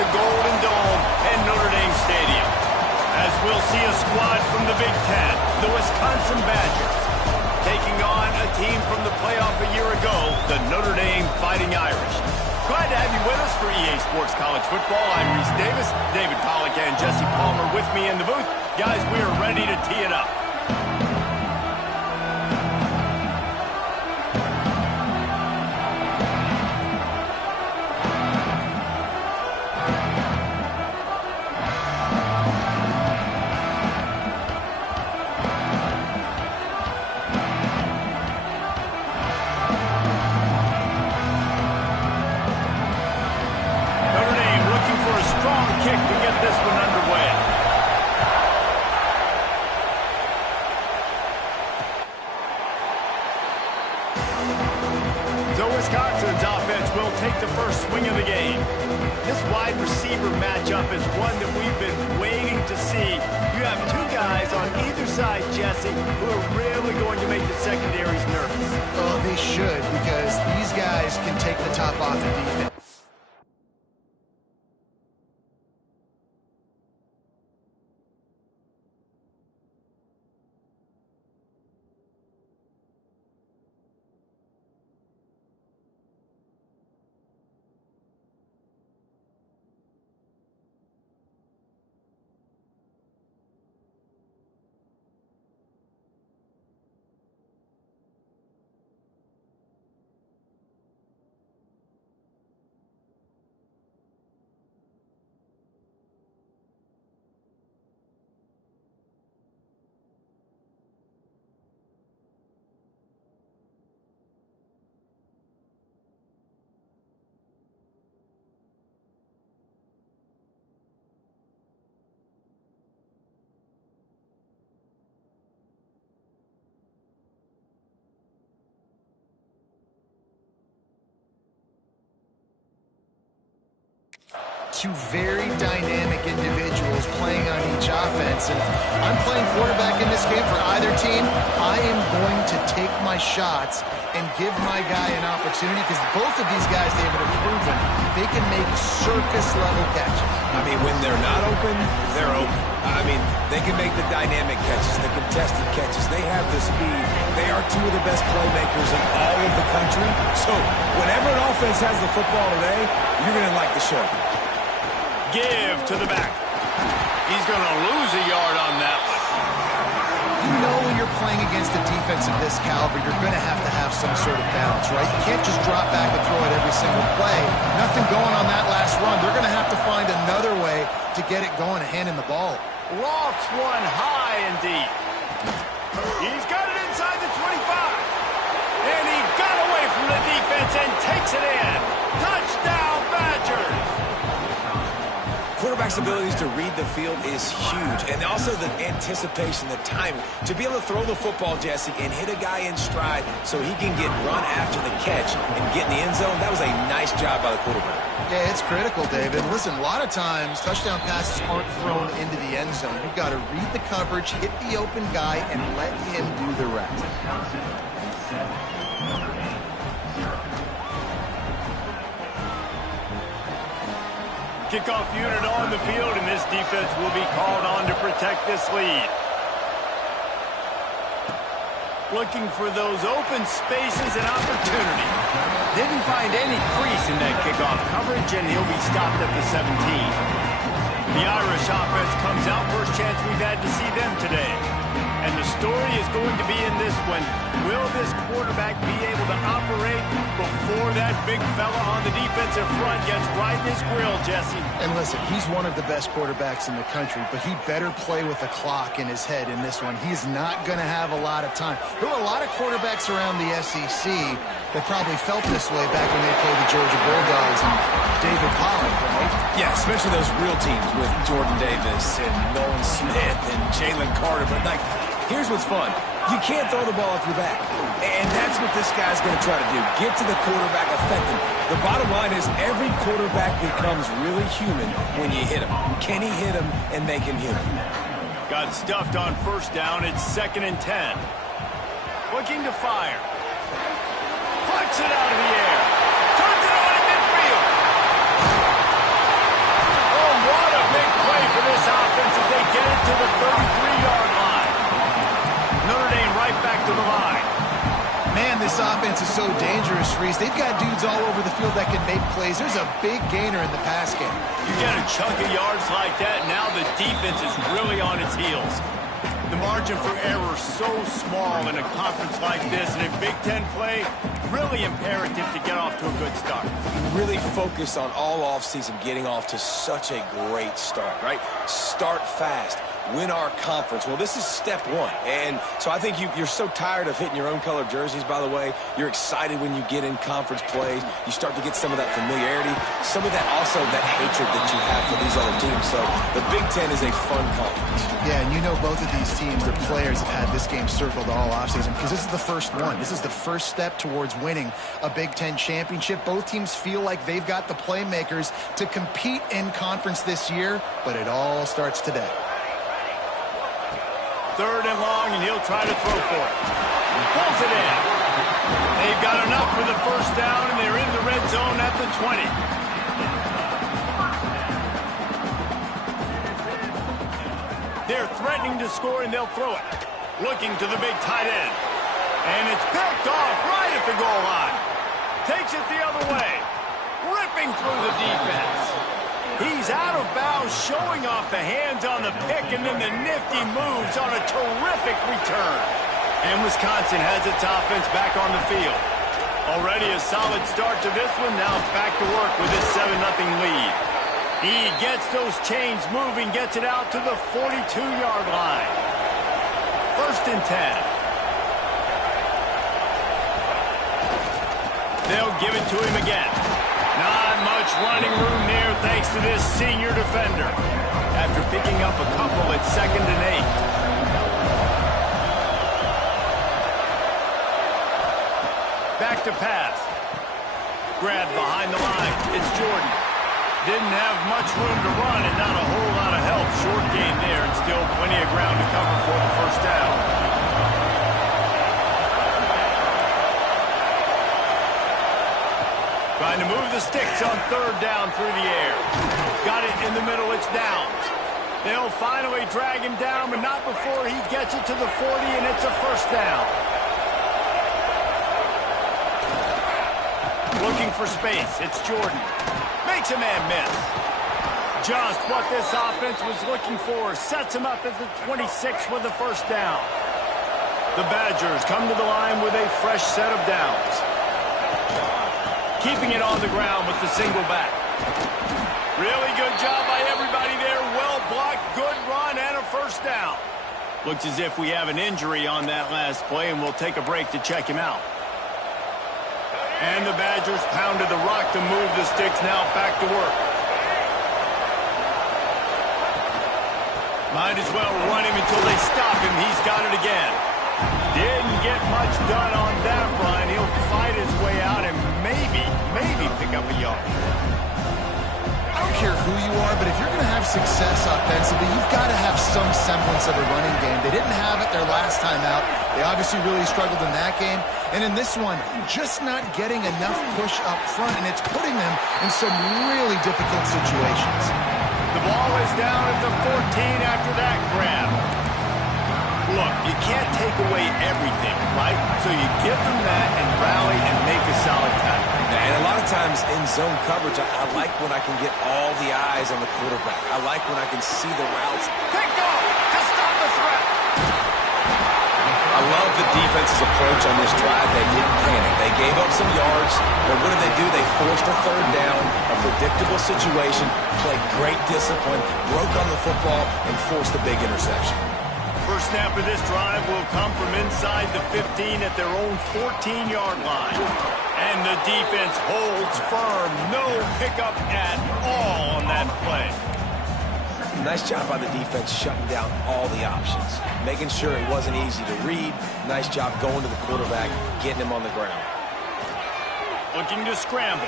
the Golden Dome and Notre Dame Stadium. As we'll see a squad from the Big Ten, the Wisconsin Badgers, taking on a team from the playoff a year ago, the Notre Dame Fighting Irish. Glad to have you with us for EA Sports College Football. I'm Reese Davis, David Pollack and Jesse Palmer with me in the booth. Guys, we are ready to tee it up. Kick to get this one underway. So Wisconsin's offense will take the first swing of the game. This wide receiver matchup is one that we've been waiting to see. You have two guys on either side, Jesse, who are really going to make the secondaries nervous. Well, they should, because these guys can take the top off the defense. Two very dynamic individuals playing on each offense. And I'm playing quarterback in this game for either team. I am going to take my shots and give my guy an opportunity, because both of these guys, they have proven they can make circus-level catches. I mean, when they're not open, they're open. I mean, they can make the dynamic catches, the contested catches. They have the speed. They are two of the best playmakers in all of the country. So whenever an offense has the football today, you're going to like the show. Give to the back. He's going to lose a yard on that one. You know, when you're playing against a defense of this caliber, you're going to have some sort of balance, right? You can't just drop back and throw it every single play. Nothing going on that last run. They're going to have to find another way to get it going and hand in the ball. Lofts one high and deep. He's got it inside the 25. And he got away from the defense and takes it in. Touchdown, Badgers. Quarterback's abilities to read the field is huge, and also the anticipation, the timing. To be able to throw the football, Jesse, and hit a guy in stride so he can get run after the catch and get in the end zone, that was a nice job by the quarterback. Yeah, it's critical, David. Listen, a lot of times, touchdown passes aren't thrown into the end zone. You've got to read the coverage, hit the open guy, and let him do the rest. Kickoff unit on the field, and this defense will be called on to protect this lead. Looking for those open spaces and opportunity. Didn't find any crease in that kickoff coverage, and he'll be stopped at the 17. The Irish offense comes out. First chance we've had to see them today. And the story is going to be in this one. Will this quarterback be able to operate before that big fella on the defensive front gets right in his grill, Jesse? And listen, he's one of the best quarterbacks in the country, but he better play with the clock in his head in this one. He's not going to have a lot of time. There were a lot of quarterbacks around the SEC that probably felt this way back when they played the Georgia Bulldogs and David Pollack, right? Yeah, especially those real teams with Jordan Davis and Nolan Smith and Jalen Carter. But, like, here's what's fun. You can't throw the ball off your back. And that's what this guy's going to try to do. Get to the quarterback, affect him. The bottom line is every quarterback becomes really human when you hit him. Can he hit him and make him human? Got stuffed on first down. It's 2nd and 10. Looking to fire. Flicks it out of the air. Turns it on in midfield. to the 33-yard line. Notre Dame right back to the line. Man, this offense is so dangerous, Reese. They've got dudes all over the field that can make plays. There's a big gainer in the pass game. You get a chunk of yards like that, now the defense is really on its heels. The margin for error so small in a conference like this, and a Big Ten play, really imperative to get off to a good start. Really focus on all offseason getting off to such a great start, right? Start fast. Win our conference. Well, this is step one. And so I think you're so tired of hitting your own color jerseys, by the way. You're excited when you get in conference plays. You start to get some of that familiarity, some of that also that hatred that you have for these other teams. So the Big Ten is a fun conference. Yeah, and you know both of these teams, their players have had this game circled all offseason because this is the first one. This is the first step towards winning a Big Ten championship. Both teams feel like they've got the playmakers to compete in conference this year, but it all starts today. 3rd and long, and he'll try to throw for it. Pulls it in. They've got enough for the first down, and they're in the red zone at the 20. They're threatening to score, and they'll throw it. Looking to the big tight end. And it's picked off right at the goal line. Takes it the other way. Ripping through the defense. He's out of bounds, showing off the hands on the pick, and then the nifty moves on a terrific return. And Wisconsin has its offense back on the field. Already a solid start to this one. Now it's back to work with his 7-0 lead. He gets those chains moving, gets it out to the 42-yard line. 1st and 10. They'll give it to him again. Not much running room there thanks to this senior defender. After picking up a couple at 2nd and 8. Back to pass. Grabbed behind the line. It's Jordan. Didn't have much room to run and not a whole lot of help. Short gain there and still plenty of ground to cover for the first down. Trying to move the sticks on 3rd down through the air. Got it in the middle, it's Downs. They'll finally drag him down, but not before he gets it to the 40, and it's a first down. Looking for space, it's Jordan. Makes a man miss. Just what this offense was looking for. Sets him up at the 26 with the first down. The Badgers come to the line with a fresh set of downs. Keeping it on the ground with the single back. Really good job by everybody there. Well blocked, good run, and a first down. Looks as if we have an injury on that last play, and we'll take a break to check him out. And the Badgers pounded the rock to move the sticks. Now back to work. Might as well run him until they stop him. He's got it again. Didn't get much done on that run. He'll fight his way out and maybe pick up a yard. I don't care who you are, but if you're going to have success offensively, you've got to have some semblance of a running game. They didn't have it their last time out. They obviously really struggled in that game. And in this one, just not getting enough push up front, and it's putting them in some really difficult situations. The ball is down at the 14 after that grab. Look, you can't take away everything, right? So you give them that and rally and make a solid tackle. And a lot of times in zone coverage, I like when I can get all the eyes on the quarterback. I like when I can see the routes. Pick off to stop the threat. I love the defense's approach on this drive. They didn't panic. They gave up some yards, but what did they do? They forced a 3rd down, a predictable situation, played great discipline, broke on the football, and forced a big interception. First snap of this drive will come from inside the 15 at their own 14-yard line. And the defense holds firm. No pickup at all on that play. Nice job by the defense shutting down all the options, making sure it wasn't easy to read. Nice job going to the quarterback, getting him on the ground. Looking to scramble.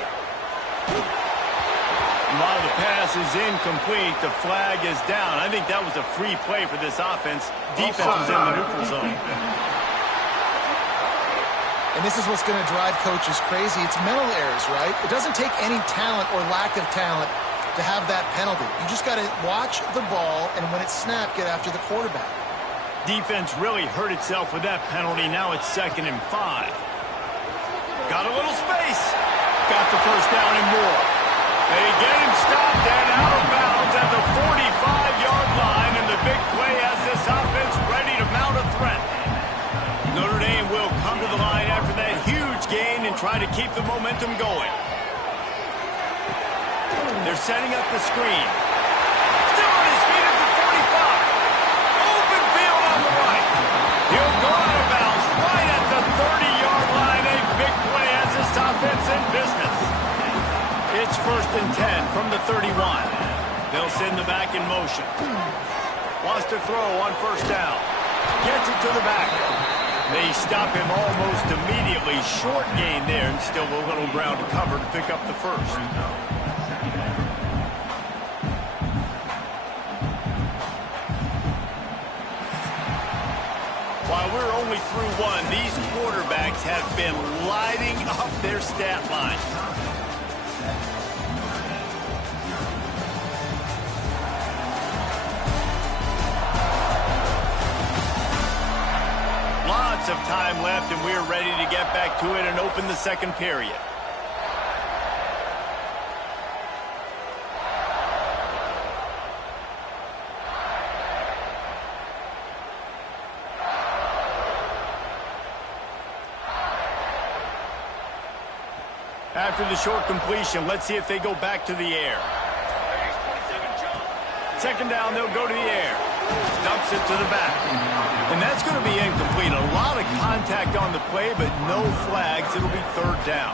While the pass is incomplete, the flag is down. I think that was a free play for this offense. Defense was in the neutral zone. And this is what's going to drive coaches crazy. It's mental errors, right? It doesn't take any talent or lack of talent to have that penalty. You just got to watch the ball, and when it's snapped, get after the quarterback. Defense really hurt itself with that penalty. Now it's 2nd and 5. Got a little space. Got the first down and more. They get him stopped and out of bounds at the 45-yard line, and the big play has this offense ready to mount a threat. Notre Dame will come to the line after that huge gain and try to keep the momentum going. They're setting up the screen. Still on his feet at the 45. Open field on the right. He'll go out of bounds right at the 30-yard line. A big play has this offense in business. It's 1st and 10 from the 31. They'll send the back in motion. Wants to throw on 1st down. Gets it to the back. They stop him almost immediately. Short gain there, and still a little ground to cover to pick up the first. While we're only through one, these quarterbacks have been lighting up their stat line. Lots of time left, and we're ready to get back to it and open the 2nd period. After the short completion, let's see if they go back to the air. 2nd down, they'll go to the air. Dumps it to the back. And that's going to be incomplete. A lot of contact on the play, but no flags. It'll be 3rd down.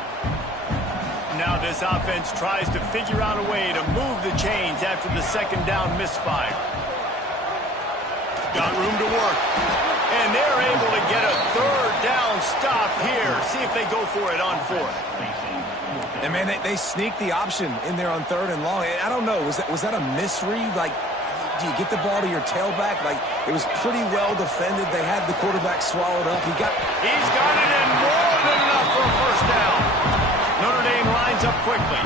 Now this offense tries to figure out a way to move the chains after the 2nd down misfire. Got room to work. And they're able to get a 3rd down stop here. See if they go for it on 4th. And, man, they sneaked the option in there on 3rd and long. I don't know. Was that a misread? Like, do you get the ball to your tailback? Like, it was pretty well defended. They had the quarterback swallowed up. He's got it in more than enough for a 1st down. Notre Dame lines up quickly.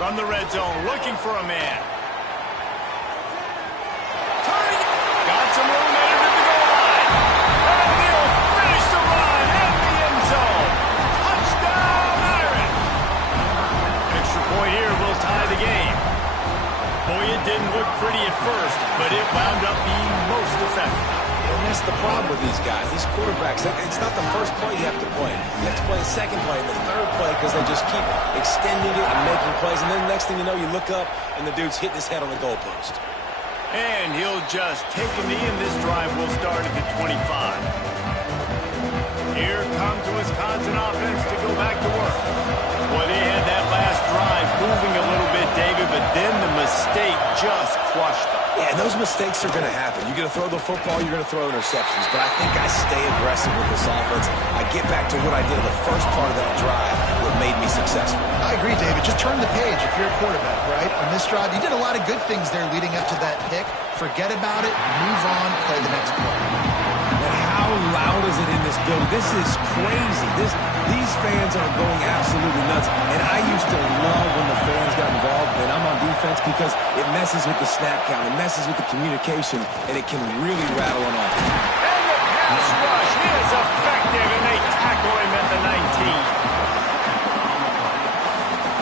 From the red zone, looking for a man. Got some room headed to the goal line. And he'll finish the run at the end zone. Touchdown, Irish. Extra point here will tie the game. Boy, it didn't look pretty at first, but it wound up being most effective. And that's the problem with these guys, these quarterbacks. It's not the first play you have to play. You have to play the 2nd play and the 3rd play because they just keep extending it and making plays. And then the next thing you know, you look up and the dude's hitting his head on the goalpost. And he'll just take a knee, and this drive will start at the 25. Here comes the Wisconsin offense to go back to work. Boy, they had that last drive moving a little bit, David, but then the mistake just crushed them. Yeah, and those mistakes are going to happen. You're going to throw the football, you're going to throw interceptions. But I think I stay aggressive with this offense. I get back to what I did in the first part of that drive, what made me successful. I agree, David. Just turn the page if you're a quarterback, right? On this drive, you did a lot of good things there leading up to that pick. Forget about it, move on, play the next play. And how loud is it in this building? This is crazy. These fans are going absolutely nuts. And I used to love when the fans got involved, and I'm on defense because it messes with the snap count, it messes with the communication, and it can really rattle an offense. And the pass rush is effective, and they tackle him at the 19.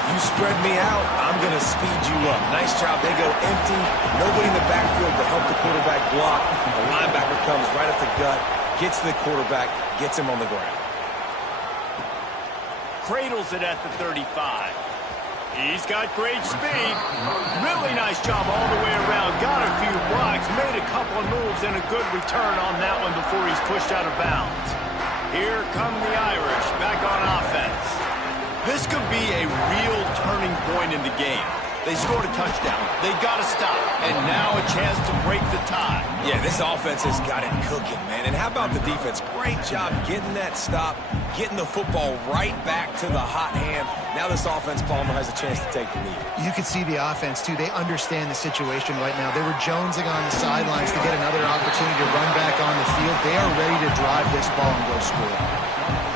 You spread me out, I'm going to speed you up. Nice job. They go empty. Nobody in the backfield to help the quarterback block. The linebacker comes right at the gut, gets the quarterback, gets him on the ground. Cradles it at the 35. He's got great speed. Really nice job all the way around. Got a few blocks, made a couple of moves, and a good return on that one before he's pushed out of bounds. Here come the Irish back on offense. This could be a real turning point in the game. They scored a touchdown. They got to stop. And now a chance to break the tie. Yeah, this offense has got it cooking, man. And how about the defense? Great job getting that stop, getting the football right back to the hot hand. Now this offense, Palmer, has a chance to take the lead. You could see the offense, too. They understand the situation right now. They were jonesing on the sidelines to get another opportunity to run back on the field. They are ready to drive this ball and go score.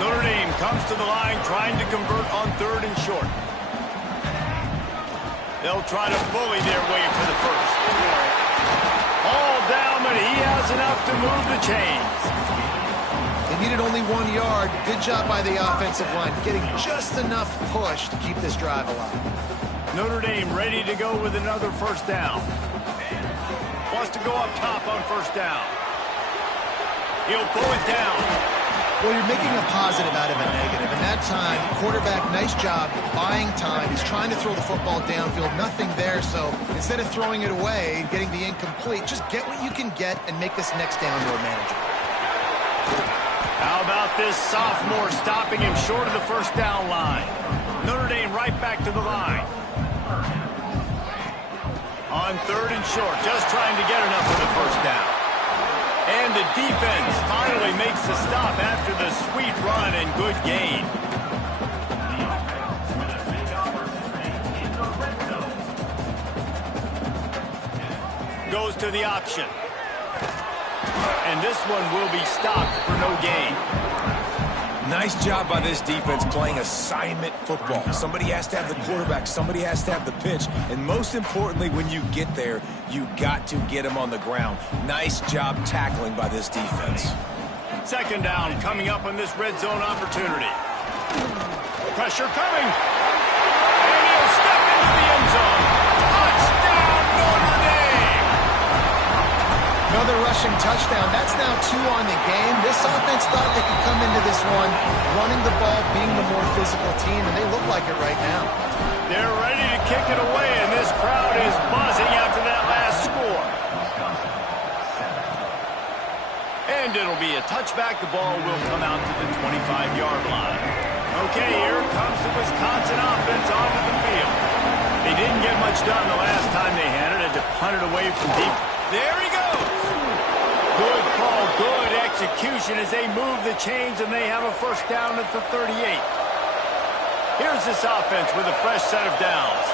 Notre Dame comes to the line trying to convert on 3rd and short. They'll try to bully their way for the first. All down, but he has enough to move the chains. They needed only 1 yard. Good job by the offensive line, getting just enough push to keep this drive alive. Notre Dame ready to go with another first down. Wants to go up top on first down. He'll pull it down. Well, you're making a positive out of a negative. And that time, quarterback, nice job buying time. He's trying to throw the football downfield. Nothing there, so instead of throwing it away and getting the incomplete, just get what you can get and make this next down more manageable. How about this sophomore stopping him short of the first down line? Notre Dame right back to the line. On 3rd and short, just trying to get enough for the first down. And the defense finally makes the stop after the sweet run and good gain. Goes to the option. And this one will be stopped for no gain. Nice job by this defense playing assignment football. Somebody has to have the quarterback, somebody has to have the pitch, and most importantly, when you get there, you got to get him on the ground. Nice job tackling by this defense. 2nd down coming up on this red zone opportunity. Pressure coming. And he'll step into the end zone. Touchdown, Notre Dame! Another rushing touchdown. That's now 2 on the game. This offense thought they could come into this one running the ball, being the more physical team, and they look like it right now. They're ready to kick it away, and this crowd is buzzing after that last score. And it'll be a touchback. The ball will come out to the 25-yard line. Okay, here comes the Wisconsin offense onto the field. They didn't get much done the last time they had it. Had to punt it away from deep. There he goes. Good call, good execution as they move the chains, and they have a first down at the 38. Here's this offense with a fresh set of downs.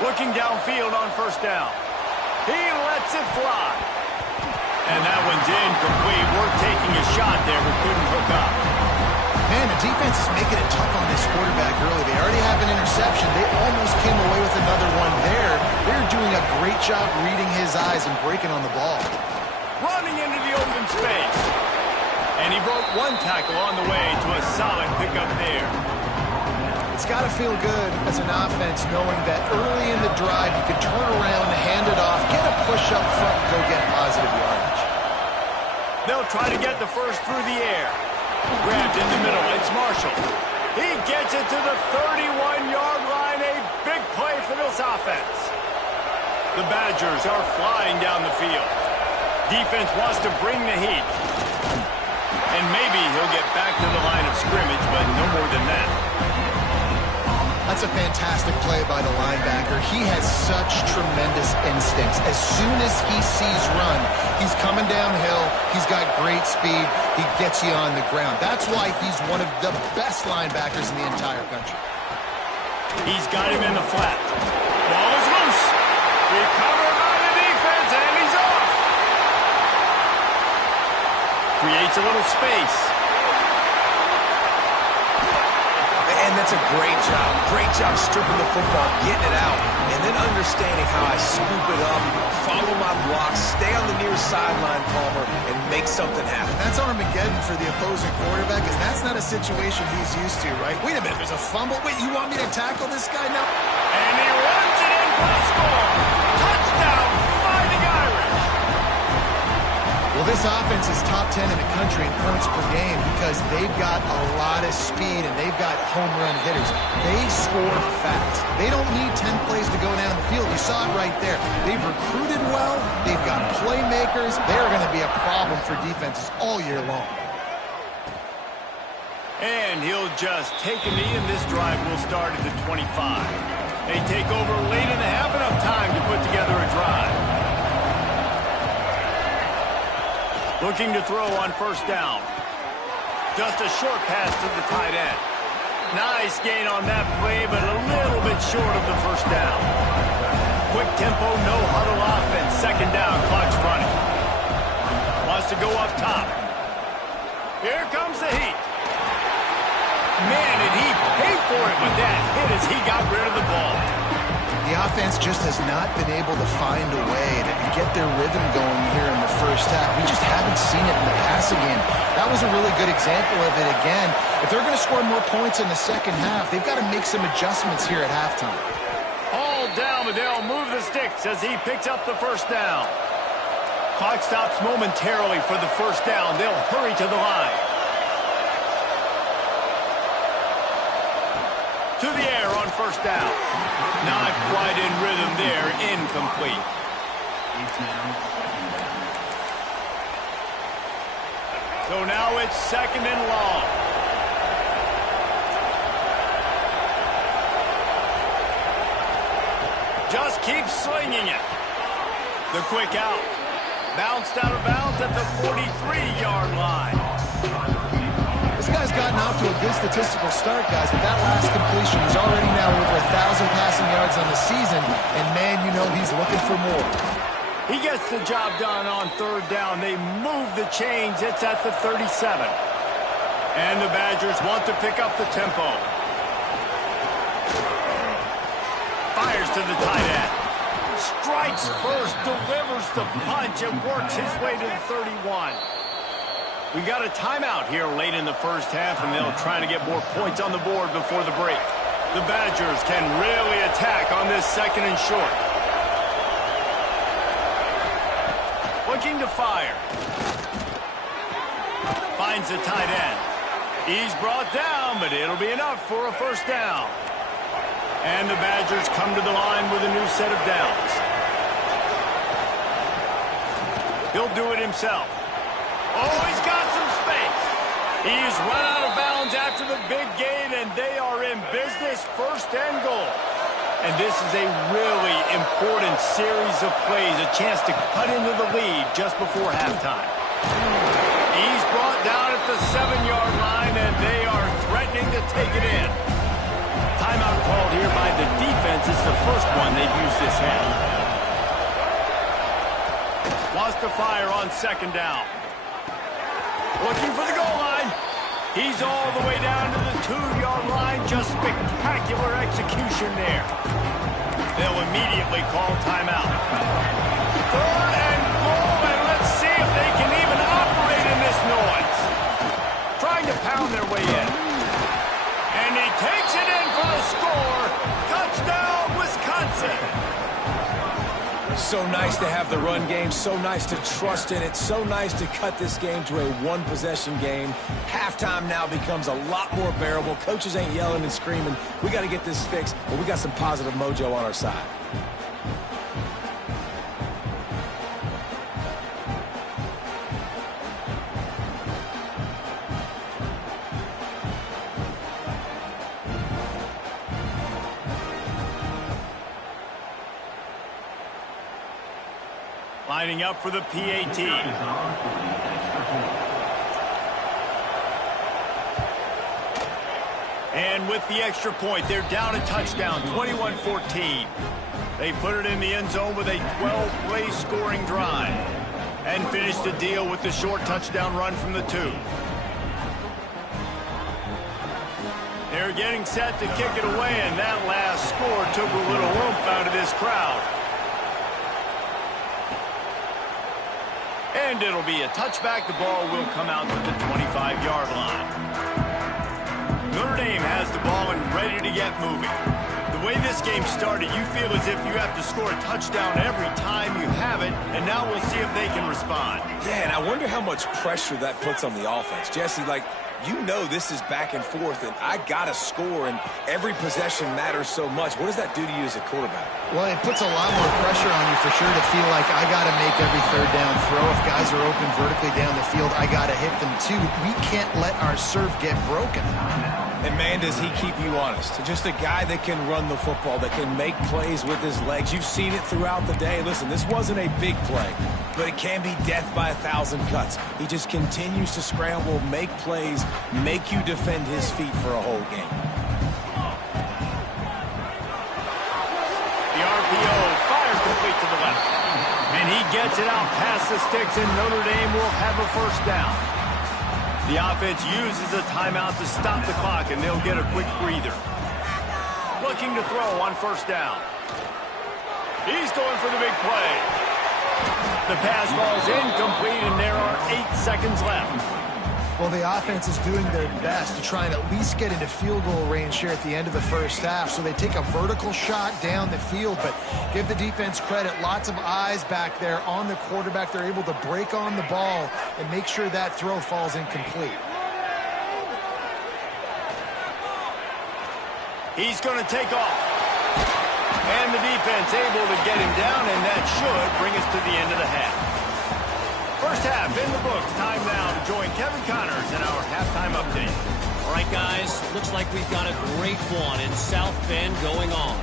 Looking downfield on first down. He lets it fly. And that one's incomplete. We're taking a shot there, but couldn't hook up. Man, the defense is making it tough on this quarterback early. They already have an interception. They almost came away with another one there. They're doing a great job reading his eyes and breaking on the ball. Running into the open space. And he broke one tackle on the way to a solid pickup there. It's got to feel good as an offense knowing that early in the drive you can turn around, hand it off, get a push up front, and go get positive yardage. They'll try to get the first through the air. Grabbed in the middle. It's Marshall. He gets it to the 31-yard line. A big play for this offense. The Badgers are flying down the field. Defense wants to bring the heat. And maybe he'll get back to the line of scrimmage, but no more than that. That's a fantastic play by the linebacker. He has such tremendous instincts. As soon as he sees run, he's coming downhill. He's got great speed. He gets you on the ground. That's why he's one of the best linebackers in the entire country. He's got him in the flat. Ball is loose. Recovered by the defense, and he's off. Creates a little space. And that's a great job. Great job stripping the football, getting it out, and then understanding how I scoop it up, follow my blocks, stay on the near sideline, Palmer, and make something happen. That's Armageddon for the opposing quarterback, because that's not a situation he's used to, right? Wait a minute, there's a fumble. Wait, you want me to tackle this guy now? And he runs it in for a score. Touchdown, Fighting Irish. Well, this offense is top 10 in the country in points per game because they've got a lot of speed and they've got home run hitters. They score fast. They don't need 10 plays to go down the field. You saw it right there. They've recruited well. They've got playmakers. They're going to be a problem for defenses all year long. And he'll just take a knee, and this drive will start at the 25. They take over late and have enough time to put together a drive. Looking to throw on first down. Just a short pass to the tight end. Nice gain on that play, but a little bit short of the first down. Quick tempo, no huddle offense. 2nd down, clock's running. Wants to go up top. Here comes the heat. Man, did he pay for it with that hit as he got rid of the ball. The offense just has not been able to find a way to get their rhythm going here in the first half. We just haven't seen it in the passing game. That was a really good example of it again. If they're going to score more points in the second half, they've got to make some adjustments here at halftime. All down, but they'll move the sticks as he picks up the first down. Clock stops momentarily for the first down. They'll hurry to the line. To the air on first down. Not quite in rhythm there. Incomplete. So now it's second and long. Just keep slinging it. The quick out. Bounced out of bounds at the 43-yard line. This guy's gotten off to a good statistical start, guys, but that last completion, he's already now over 1,000 passing yards on the season, and man, you know he's looking for more. He gets the job done on third down. They move the chains. It's at the 37. And the Badgers want to pick up the tempo. Fires to the tight end. Strikes first, delivers the punch, and works his way to the 31. We got a timeout here late in the first half, and they'll try to get more points on the board before the break. The Badgers can really attack on this second and short. Looking to fire. Finds the tight end. He's brought down, but it'll be enough for a first down. And the Badgers come to the line with a new set of downs. He'll do it himself. Oh, he's got some space. He's run out of bounds after the big gain, and they are in business, first and goal. And this is a really important series of plays, a chance to cut into the lead just before halftime. He's brought down at the 7-yard line, and they are threatening to take it in. Timeout called here by the defense. It's the first one they've used this half. Wants to fire on second down. Looking for the goal line. He's all the way down to the 2-yard line. Just spectacular execution there. They'll immediately call timeout. Third and goal, and let's see if they can even operate in this noise. Trying to pound their way in. And he takes it in for the score. Touchdown, Wisconsin. So nice to have the run game, so nice to trust in it, so nice to cut this game to a one-possession game. Halftime now becomes a lot more bearable. Coaches ain't yelling and screaming. We got to get this fixed, but we got some positive mojo on our side. Lining up for the PAT. And with the extra point, they're down a touchdown, 21-14. They put it in the end zone with a 12-play scoring drive and finished the deal with the short touchdown run from the 2. They're getting set to kick it away, and that last score took a little oomph out of this crowd. And it'll be a touchback. The ball will come out to the 25-yard line. Notre Dame has the ball and ready to get moving. The way this game started, you feel as if you have to score a touchdown every time you have it, and now we'll see if they can respond. Yeah, and I wonder how much pressure that puts on the offense. Jesse, like, you know this is back and forth, and I got to score, and every possession matters so much. What does that do to you as a quarterback? Well, it puts a lot more pressure on you for sure to feel like I got to make every third down throw. If guys are open vertically down the field, I got to hit them too. We can't let our serve get broken. And, man, does he keep you honest. Just a guy that can run the football, that can make plays with his legs. You've seen it throughout the day. Listen, this wasn't a big play, but it can be death by 1,000 cuts. He just continues to scramble, make plays, make you defend his feet for a whole game. The RPO fires complete to the left. And he gets it out past the sticks, and Notre Dame will have a first down. The offense uses a timeout to stop the clock, and they'll get a quick breather. Looking to throw on first down. He's going for the big play. The pass falls incomplete, and there are 8 seconds left. Well, the offense is doing their best to try and at least get into field goal range here at the end of the first half. So they take a vertical shot down the field, but give the defense credit. Lots of eyes back there on the quarterback. They're able to break on the ball and make sure that throw falls incomplete. He's going to take off. And the defense able to get him down, and that should bring us to the end of the half. First half in the books. Time now to join Kevin Connors in our halftime update. All right, guys. Looks like we've got a great one in South Bend going on.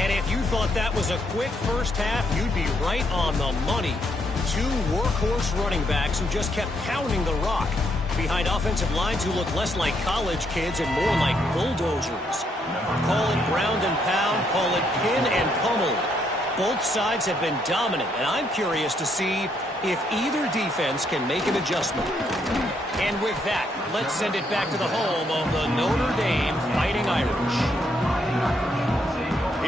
And if you thought that was a quick first half, you'd be right on the money. 2 workhorse running backs who just kept pounding the rock behind offensive lines who look less like college kids and more like bulldozers. Call it ground and pound, call it pin and pummel. Both sides have been dominant, and I'm curious to see if either defense can make an adjustment. And with that, let's send it back to the home of the Notre Dame Fighting Irish.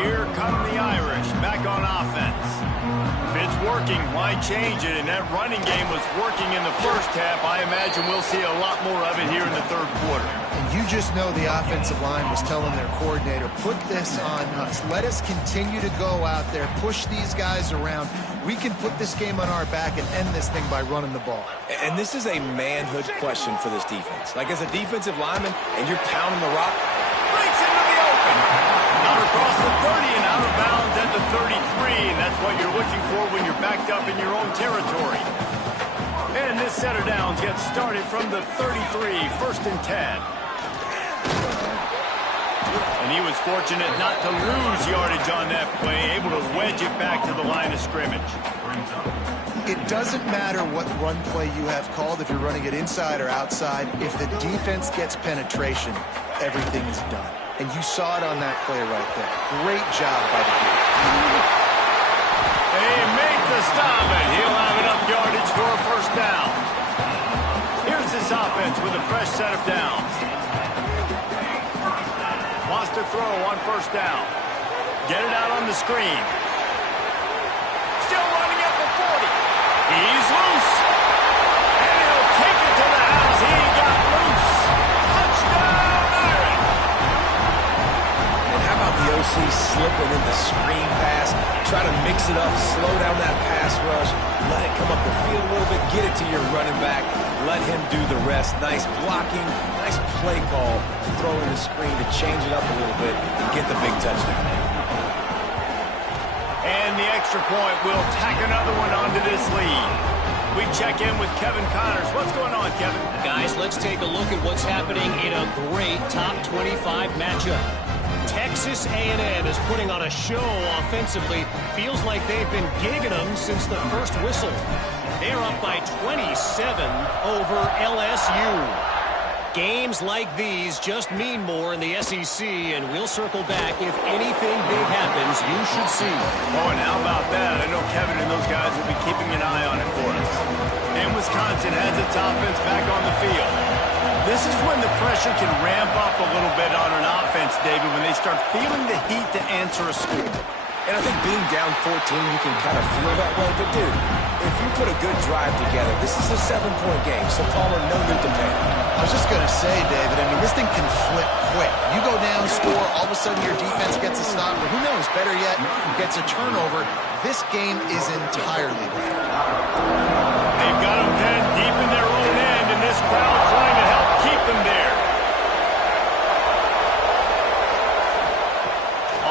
Here come the Irish back on offense. If it's working, why change it? And that running game was working in the first half. I imagine we'll see a lot more of it here in the third quarter. And you just know the offensive line was telling their coordinator, put this on us. Let us continue to go out there, push these guys around. We can put this game on our back and end this thing by running the ball. And this is a manhood question for this defense. Like, as a defensive lineman, and you're pounding the rock. Breaks into the open. Out across the 30 and out of bounds at the 33. And that's what you're looking for when you're backed up in your own territory. And this set of downs gets started from the 33, 1st and 10. And he was fortunate not to lose yardage on that play, able to wedge it back to the line of scrimmage. It doesn't matter what run play you have called, if you're running it inside or outside. If the defense gets penetration, everything is done. And you saw it on that play right there. Great job by the defense. They make the stop, and he'll have enough yardage for a first down. Here's this offense with a fresh set of downs. Wants to throw on first down. Get it out on the screen. Still running at the 40. He's loose. And he'll take it to the house. He got loose. Touchdown, Irish. And how about the OC slipping in the screen pass? Try to mix it up, slow down that pass rush, let it come up the field a little bit, get it to your running back, let him do the rest. Nice blocking, nice play call, throwing the screen to change it up a little bit and get the big touchdown. And the extra point will tack another one onto this lead. We check in with Kevin Connors. What's going on, Kevin? Guys, let's take a look at what's happening in a great top 25 matchup. Texas A&M is putting on a show offensively. Feels like they've been gigging them since the first whistle. They're up by 27 over LSU. Games like these just mean more in the SEC, and we'll circle back. If anything big happens, you should see. Oh, and how about that? I know Kevin and those guys will be keeping an eye on it for us. And Wisconsin has its offense back on the field. This is when the pressure can ramp up a little bit on an offense, David, when they start feeling the heat to answer a score. And I think being down 14, you can kind of feel that way. But, dude, if you put a good drive together, this is a 7-point game, so Palmer, no need to panic. I was just going to say, David, I mean, this thing can flip quick. You go down, score, all of a sudden your defense gets a stop, or who knows, better yet, gets a turnover. This game is entirely different. They've got them pinned deep in their own end, and this crowd trying to help keep them there.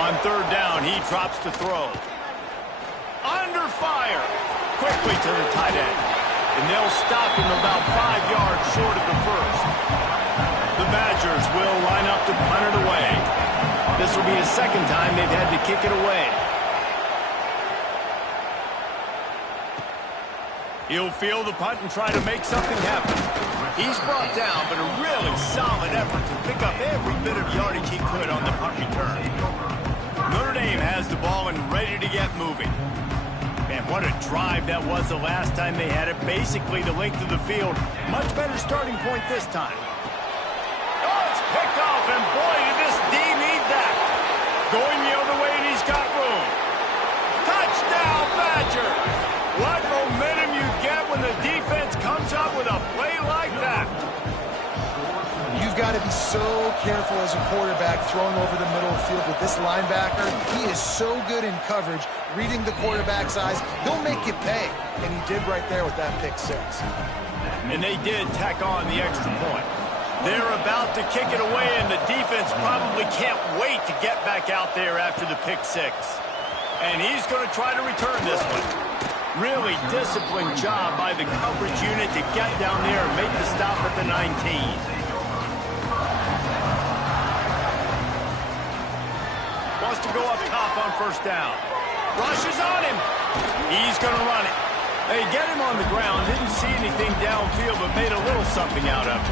On third down, he drops to throw. Under fire. Quickly to the tight end. And they'll stop him about 5 yards short of the first. The Badgers will line up to punt it away. This will be the second time they've had to kick it away. He'll field the punt and try to make something happen. He's brought down, but a really solid effort to pick up every bit of yardage he could on the punt return. Notre Dame has the ball and ready to get moving. Man, what a drive that was the last time they had it. Basically the length of the field. Much better starting point this time. Oh, it's picked off, and boy, did this D need that. Going the other way, and he's got room. Touchdown, Badger! What momentum you get when the defense comes up with a play like that. You've got to be so careful as a quarterback throwing over the middle of the field with this linebacker. He is so good in coverage, reading the quarterback's eyes. He'll make you pay, and he did right there with that pick six. And they did tack on the extra point. They're about to kick it away, and the defense probably can't wait to get back out there after the pick six. And he's going to try to return this one. Really disciplined job by the coverage unit to get down there and make the stop at the 19. Wants to go up top on first down. Rushes on him. He's going to run it. They get him on the ground. Didn't see anything downfield, but made a little something out of it.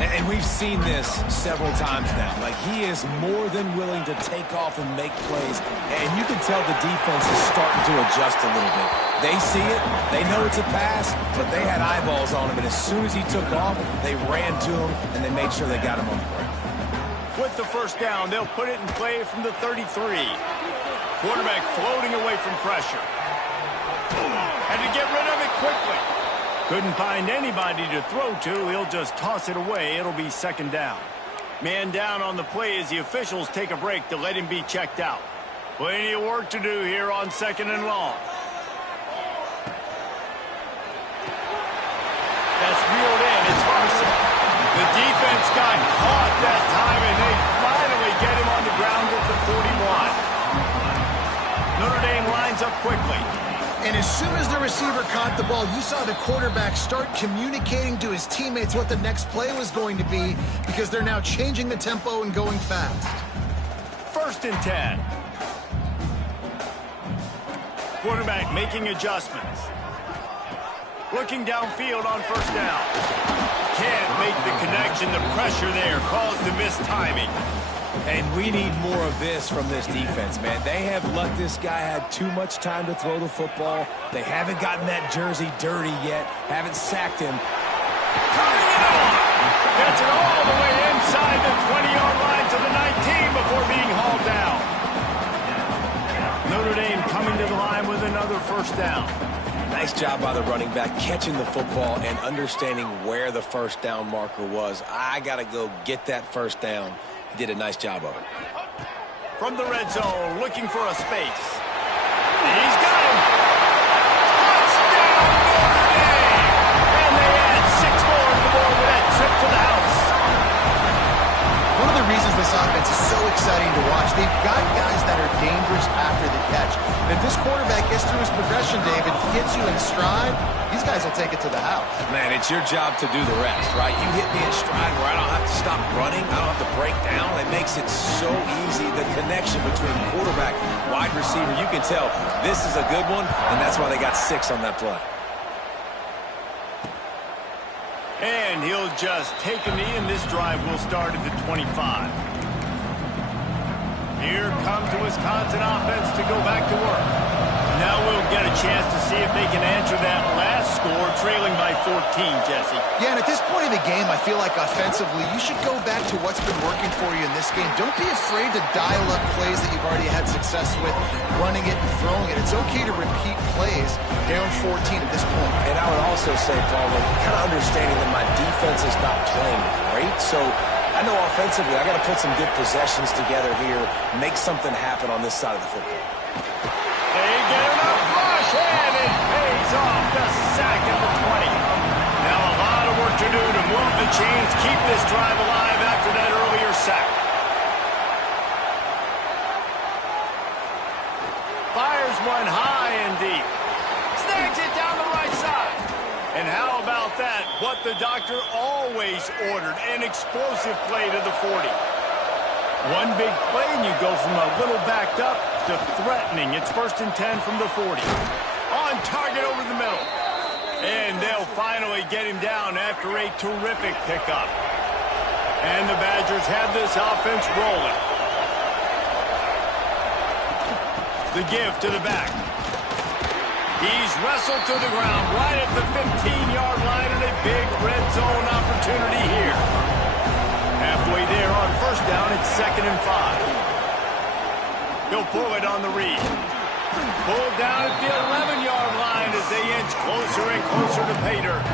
And we've seen this several times now. Like, he is more than willing to take off and make plays. And you can tell the defense is starting to adjust a little bit. They see it. They know it's a pass, but they had eyeballs on him. And as soon as he took off, they ran to him, and they made sure they got him on the ground. With the first down, they'll put it in play from the 33. Quarterback floating away from pressure. And to get rid of it quickly. Couldn't find anybody to throw to. He'll just toss it away. It'll be second down. Man down on the play as the officials take a break to let him be checked out. Plenty of work to do here on second and long. That's reeled in. It's Harsin. The defense got caught that time, and they finally get him on the ground at the 41. Notre Dame lines up quickly. And as soon as the receiver caught the ball, you saw the quarterback start communicating to his teammates what the next play was going to be, because they're now changing the tempo and going fast. First and 10. Quarterback making adjustments. Looking downfield on first down. Can't make the connection. The pressure there caused the missed timing. And we need more of this from this defense, man. They have let this guy have too much time to throw the football. They haven't gotten that jersey dirty yet. Haven't sacked him. Cutting it on. Gets it all the way inside the 20-yard line to the 19 before being hauled down. Notre Dame coming to the line with another first down. Nice job by the running back catching the football and understanding where the first down marker was. I got to go get that first down. He did a nice job of it. From the red zone, looking for a space. He's got him. Touchdown, Notre Dame! And they add 6 more to the board with that trip to the house. One of the reasons this offense is so exciting to watch, they've got guys that are dangerous after the catch. And if this quarterback gets through his progression, David, gets you in stride, these guys will take it to the house. Man, it's your job to do the rest, right? You hit me in stride where I don't have to stop running. I don't have to break down. It makes it so easy. The connection between quarterback, wide receiver, you can tell this is a good one, and that's why they got 6 on that play. And he'll just take a knee, and this drive will start at the 25. Here comes the Wisconsin offense to go back to work. Now we'll get a chance to see if they can answer that last score, trailing by 14, Jesse. Yeah, and at this point in the game, I feel like offensively, you should go back to what's been working for you in this game. Don't be afraid to dial up plays that you've already had success with, running it and throwing it. It's okay to repeat plays down 14 at this point. And I would also say, Paul, kind of understanding that my defense is not playing great, so I know offensively I got to put some good possessions together here, make something happen on this side of the football. They get enough rush, and it pays off the sack at the 20. Now a lot of work to do to move the chains, keep this drive alive after that earlier sack. Fires one high and deep. Snags it down the right side. And how about that? What the doctor always ordered, an explosive play to the 40. One big play, and you go from a little backed up to threatening. It's first and 10 from the 40. On target over the middle. And they'll finally get him down after a terrific pickup. And the Badgers have this offense rolling. The give to the back. He's wrestled to the ground right at the 15-yard line, and a big red zone opportunity here. Halfway there on first down, it's 2nd and 5. He'll pull it on the read. Pulled down at the 11-yard line as they inch closer and closer to pay dirt.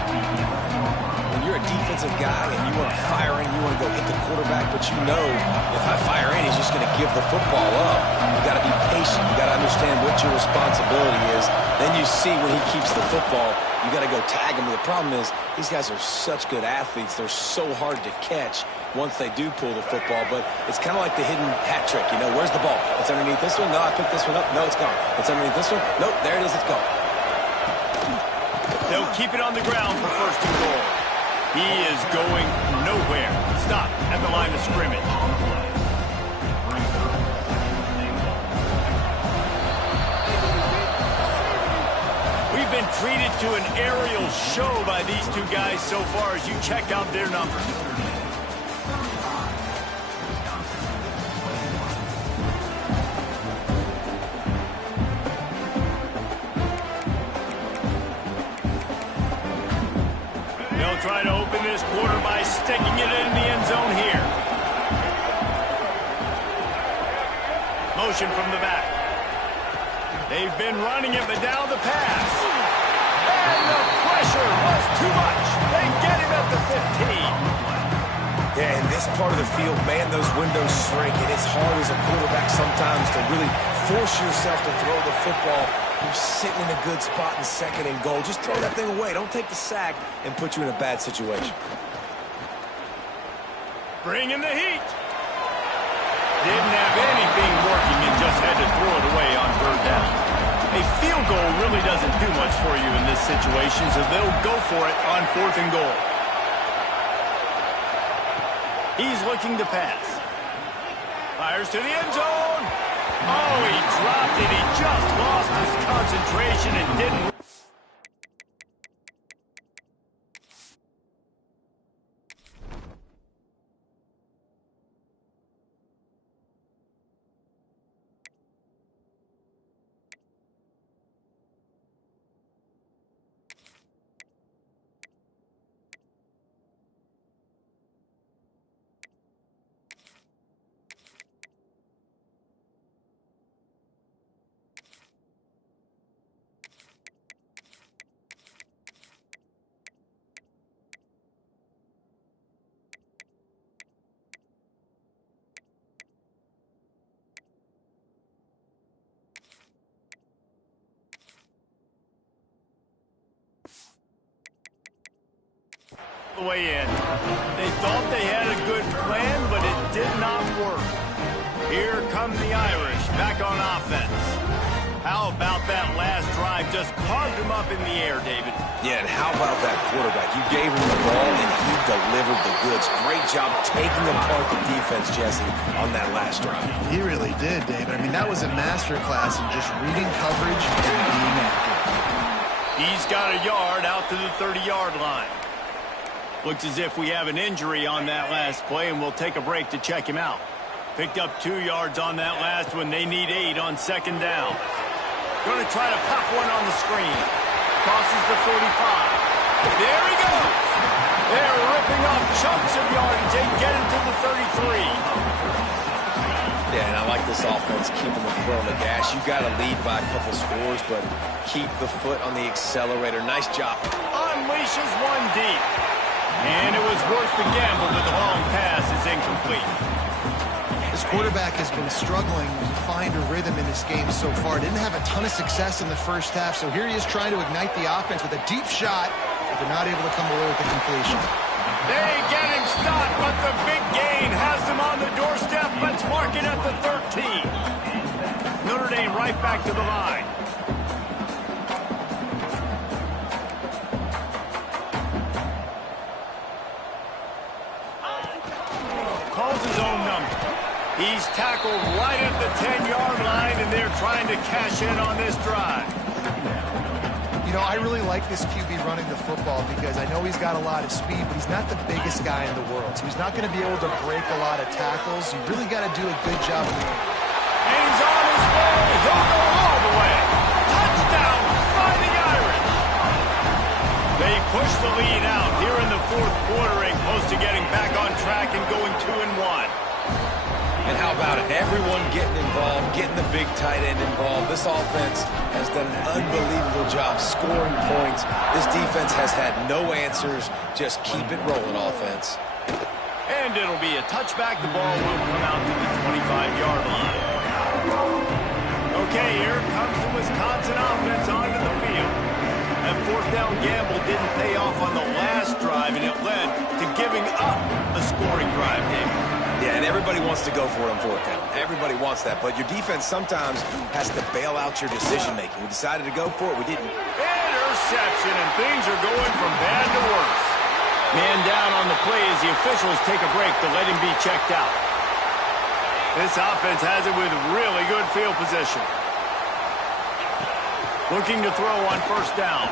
When you're a defensive guy and you want to fire in, you want to go hit the quarterback, but you know if I fire in, he's just going to give the football up. You got to be patient. You got to understand what your responsibility is. Then you see when he keeps the football, you got to go tag him. The problem is these guys are such good athletes. They're so hard to catch once they do pull the football, but it's kind of like the hidden hat trick. You know, where's the ball? It's underneath this one. No, I picked this one up. No, it's gone. It's underneath this one. Nope, there it is. It's gone. They'll keep it on the ground for 1st and goal. He is going nowhere. Stop at the line of scrimmage. We've been treated to an aerial show by these two guys so far as you check out their numbers. They'll try to open this quarter by sticking it in the end zone here. Motion from the back. They've been running it, but now the pass. And the pressure was too much. They get him at the 15. Yeah, in this part of the field, man, those windows shrink, and it's hard as a quarterback sometimes to really force yourself to throw the football. You're sitting in a good spot in 2nd and goal. Just throw that thing away. Don't take the sack and put you in a bad situation. Bringing the heat. Didn't have anything working and just had to throw it away on 3rd down. A field goal really doesn't do much for you in this situation, so they'll go for it on 4th and goal. He's looking to pass. Fires to the end zone. Oh, he dropped it. He just lost his concentration and didn't. The way in. They thought they had a good plan, but it did not work. Here come the Irish back on offense. How about that last drive? Just carved him up in the air, David. Yeah, and how about that quarterback? You gave him the ball, and he delivered the goods. Great job taking apart the defense, Jesse, on that last drive. He really did, David. I mean, that was a masterclass in just reading coverage and being accurate. He's got a yard out to the 30-yard line. Looks as if we have an injury on that last play, and we'll take a break to check him out. Picked up 2 yards on that last one. They need 8 on 2nd down. Going to try to pop one on the screen. Crosses the 45. There he goes. They're ripping off chunks of yardage. They get him to the 33. Yeah, and I like this offense keeping the foot on the gas. You got to lead by a couple scores, but keep the foot on the accelerator. Nice job. Unleashes one deep. And it was worth the gamble, but the long pass is incomplete. This quarterback has been struggling to find a rhythm in this game so far. Didn't have a ton of success in the first half, so here he is trying to ignite the offense with a deep shot, but they're not able to come away with the completion. They get him stopped, but the big gain has them on the doorstep. Let's mark it at the 13. Notre Dame right back to the line. Calls his own number. He's tackled right at the 10-yard line, and they're trying to cash in on this drive. You know, I really like this QB running the football because I know he's got a lot of speed, but he's not the biggest guy in the world. So he's not going to be able to break a lot of tackles. You really got to do a good job. And he's on his way. He'll go all the way. Touchdown, fighting the big tight end involved. This offense has done an unbelievable job scoring points. This defense has had no answers. Just keep it rolling, offense. And it'll be a touchback. The ball will come out to the 25-yard line. Okay, here comes the Wisconsin offense onto the field. That fourth down gamble didn't pay off on the last drive, and it led to giving up a scoring drive, David. Yeah, and everybody wants to go for it on fourth down. Everybody wants that, but your defense sometimes has to bail out your decision-making. We decided to go for it. We didn't. Interception, and things are going from bad to worse. Man down on the play as the officials take a break to let him be checked out. This offense has it with really good field position. Looking to throw on first down.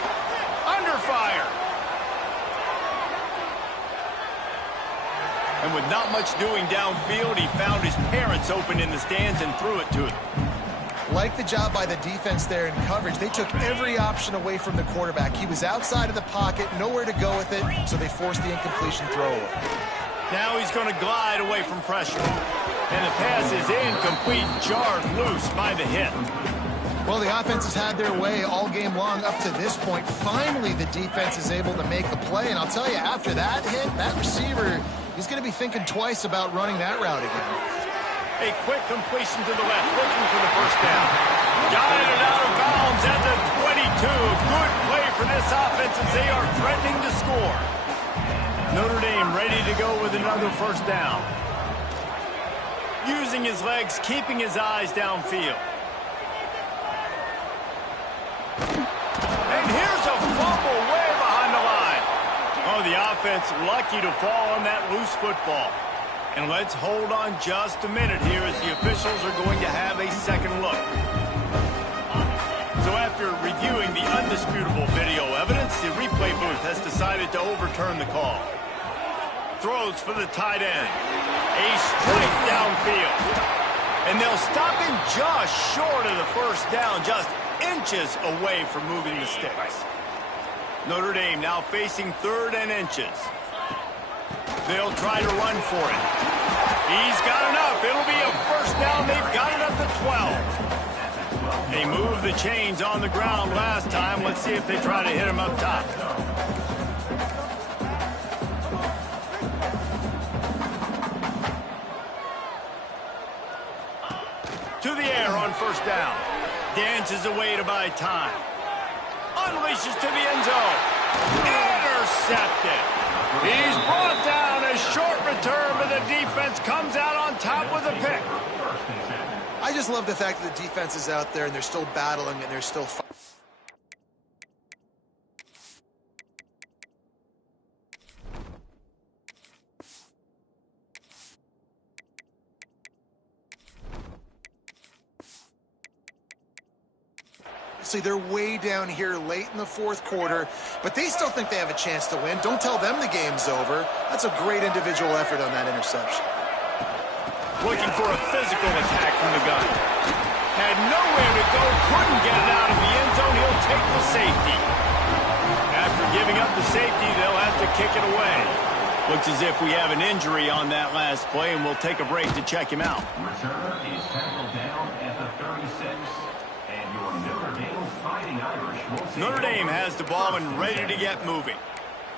Under fire. And with not much doing downfield, he found his parents open in the stands and threw it to them. Like the job by the defense there in coverage. They took every option away from the quarterback. He was outside of the pocket, nowhere to go with it, so they forced the incompletion throw away. Now he's going to glide away from pressure. And the pass is incomplete, jarred loose by the hit. Well, the offense has had their way all game long up to this point. Finally, the defense is able to make a play. And I'll tell you, after that hit, that receiver, he's going to be thinking twice about running that route again. A quick completion to the left, looking for the first down. Guided out of bounds at the 22. Good play for this offense as they are threatening to score. Notre Dame ready to go with another first down. Using his legs, keeping his eyes downfield. And here's a fumble way behind the line. Oh, the offense lucky to fall on that loose football. And let's hold on just a minute here as the officials are going to have a second look. So after reviewing the undisputable video evidence, the replay booth has decided to overturn the call. Throws for the tight end. A straight downfield. And they'll stop him just short of the first down, just inches away from moving the sticks. Notre Dame now facing 3rd and inches. They'll try to run for it. He's got enough. It'll be a first down. They've got it up to 12. They moved the chains on the ground last time. Let's see if they try to hit him up top. To the air on first down. Dances away to buy time. Unleashes to the end zone. Intercepted. He's brought down. A short return, but the defense comes out on top with a pick. I just love the fact that the defense is out there and they're still battling and they're still fighting. They're way down here late in the fourth quarter, but they still think they have a chance to win. Don't tell them the game's over. That's a great individual effort on that interception. Looking for a physical attack from the gun. Had nowhere to go, couldn't get it out of the end zone. He'll take the safety. After giving up the safety, they'll have to kick it away. Looks as if we have an injury on that last play, and we'll take a break to check him out. Returner is tackled down at the 36. Notre Dame has the ball and ready to get moving.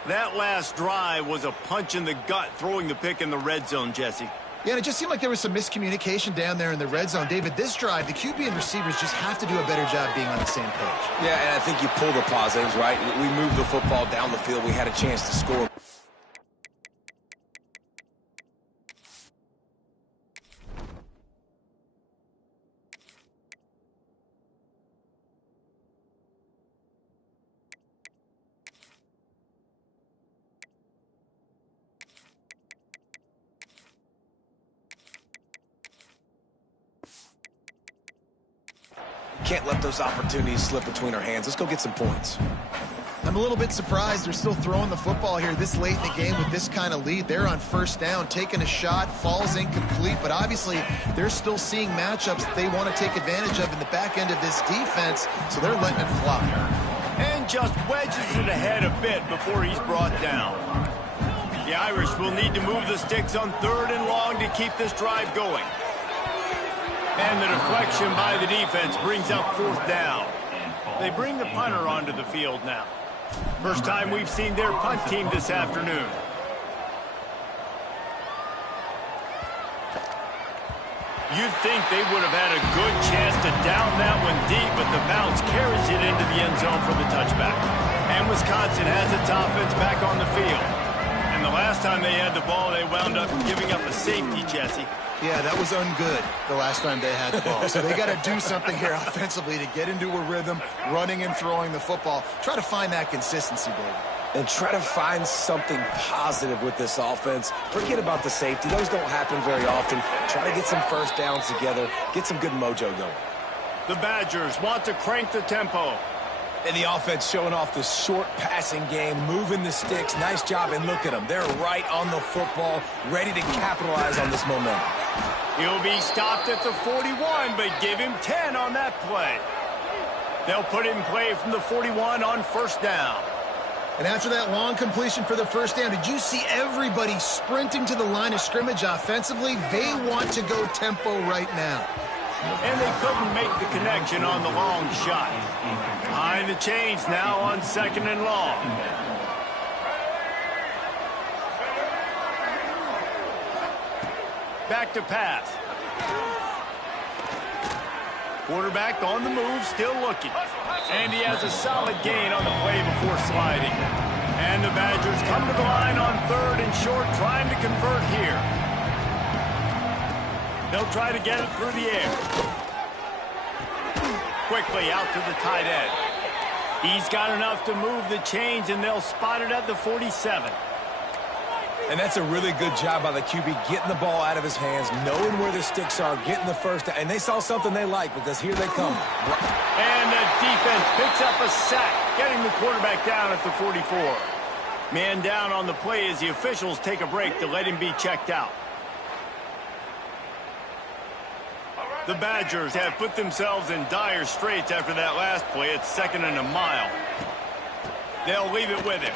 That last drive was a punch in the gut, throwing the pick in the red zone, Jesse. Yeah, and it just seemed like there was some miscommunication down there in the red zone. David, this drive, the QB and receivers just have to do a better job being on the same page. Yeah, and I think you pull the positives, right? We moved the football down the field. We had a chance to score. Can't let those opportunities slip between our hands. Let's go get some points. I'm a little bit surprised they're still throwing the football here this late in the game with this kind of lead. They're on first down, taking a shot, falls incomplete, but obviously they're still seeing matchups that they want to take advantage of in the back end of this defense, so they're letting it fly. And just wedges it ahead a bit before he's brought down. The Irish will need to move the sticks on 3rd and long to keep this drive going. And the deflection by the defense brings up 4th down. They bring the punter onto the field now. First time we've seen their punt team this afternoon. You'd think they would have had a good chance to down that one deep, but the bounce carries it into the end zone for the touchback. And Wisconsin has its offense back on the field. And the last time they had the ball, they wound up giving up a safety, Jesse. Yeah, that was ungood the last time they had the ball. So they got to do something here offensively to get into a rhythm, running and throwing the football. Try to find that consistency, baby. And try to find something positive with this offense. Forget about the safety. Those don't happen very often. Try to get some first downs together. Get some good mojo going. The Badgers want to crank the tempo. And the offense showing off the short passing game, moving the sticks. Nice job, and look at them. They're right on the football, ready to capitalize on this momentum. He'll be stopped at the 41, but give him 10 on that play. They'll put him in play from the 41 on 1st down. And after that long completion for the 1st down, did you see everybody sprinting to the line of scrimmage offensively? They want to go tempo right now. And they couldn't make the connection on the long shot. Behind the chains now on 2nd and long. Back to pass. Quarterback on the move, still looking. And he has a solid gain on the play before sliding. And the Badgers come to the line on 3rd and short, trying to convert here. They'll try to get it through the air. Quickly out to the tight end. He's got enough to move the chains, and they'll spot it at the 47. And that's a really good job by the QB, getting the ball out of his hands, knowing where the sticks are, getting the first down. And they saw something they like, because here they come. And the defense picks up a sack, getting the quarterback down at the 44. Man down on the play as the officials take a break to let him be checked out. The Badgers have put themselves in dire straits after that last play. It's 2nd and a mile. They'll leave it with him.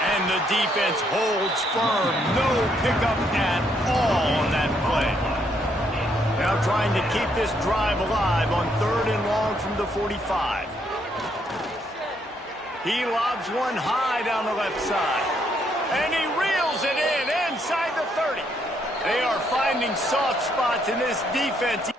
And the defense holds firm. No pickup at all on that play. Now trying to keep this drive alive on 3rd and long from the 45. He lobs one high down the left side. And he reels it in inside the 30. They are finding soft spots in this defense.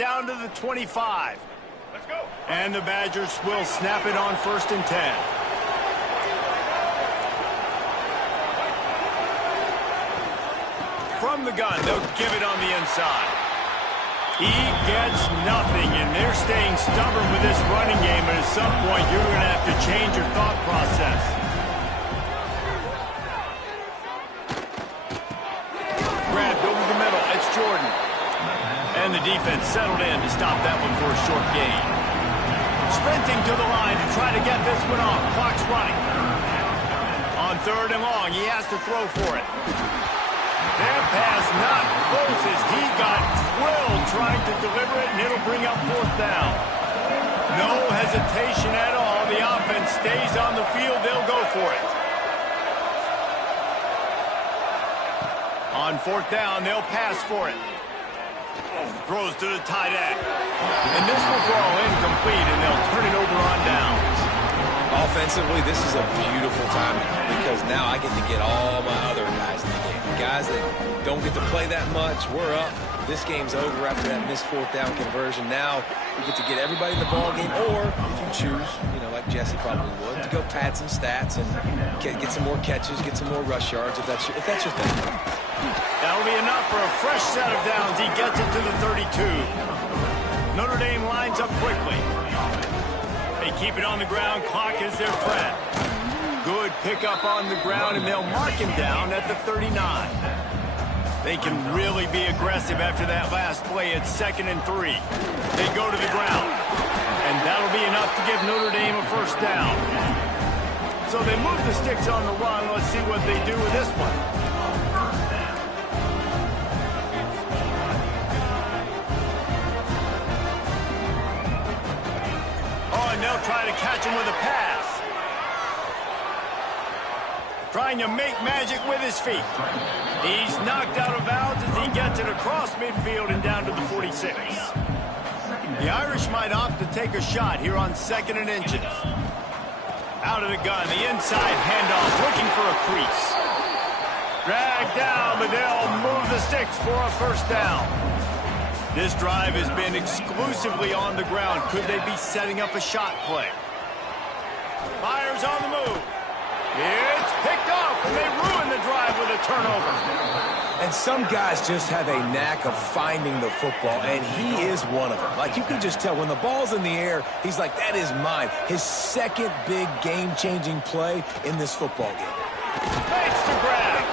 down to the 25. Let's go. And the Badgers will snap it on 1st and 10. From the gun, they'll give it on the inside. He gets nothing, and they're staying stubborn with this running game, but at some point you're going to have to change your thought process. Grabbed over the middle, it's Jordan. And the defense settled in to stop that one for a short gain. Sprinting to the line to try to get this one off. Clock's running. On 3rd and long, he has to throw for it. That pass not close as he got drilled trying to deliver it, and it'll bring up 4th down. No hesitation at all. The offense stays on the field. They'll go for it. On 4th down, they'll pass for it. Throws to the tight end. And this will fall incomplete, and they'll turn it over on downs. Offensively, this is a beautiful time because now I get to get all my other guys in the game. Guys that don't get to play that much, we're up. This game's over after that missed 4th down conversion. Now we get to get everybody in the ball game, or if you choose, like Jesse probably would, to go pad some stats and get some more catches, get some more rush yards if that's your thing. That'll be enough for a fresh set of downs. He gets it to the 32. Notre Dame lines up quickly. They keep it on the ground. Clock is their friend. Good pickup on the ground, and they'll mark him down at the 39. They can really be aggressive after that last play. It's 2nd and 3. They go to the ground, and that'll be enough to give Notre Dame a 1st down. So they move the sticks on the run. Let's see what they do with this one. Oh, and they'll try to catch him with a pass. Trying to make magic with his feet. He's knocked out of bounds as he gets it across midfield and down to the 46. The Irish might opt to take a shot here on 2nd and inches. Out of the gun, the inside handoff, looking for a crease. Dragged down, but they'll move the sticks for a 1st down. This drive has been exclusively on the ground. Could they be setting up a shot play? Fires on the move. It's picked off, and they ruin the drive with a turnover. And some guys just have a knack of finding the football, and he is one of them. Like, you can just tell when the ball's in the air, he's like, that is mine. His 2nd big game-changing play in this football game. Makes the grab.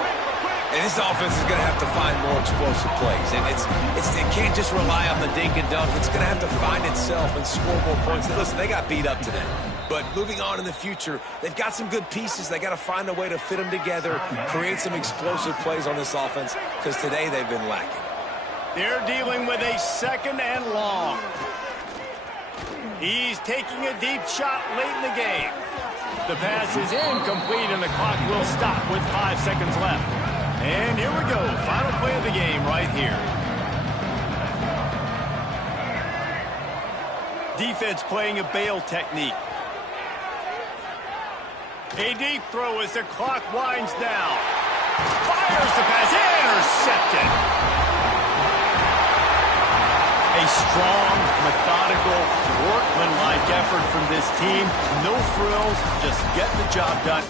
And this offense is going to have to find more explosive plays. And it can't just rely on the dink and dunk. It's going to have to find itself and score more points. Listen, they got beat up today. But moving on in the future, they've got some good pieces. They got to find a way to fit them together, create some explosive plays on this offense, because today they've been lacking. They're dealing with a 2nd and long. He's taking a deep shot late in the game. The pass is incomplete, and the clock will stop with 5 seconds left. And here we go. Final play of the game right here. Defense playing a bail technique. A deep throw as the clock winds down. Fires the pass. Intercepted. A strong, methodical, workmanlike effort from this team. No frills, just get the job done.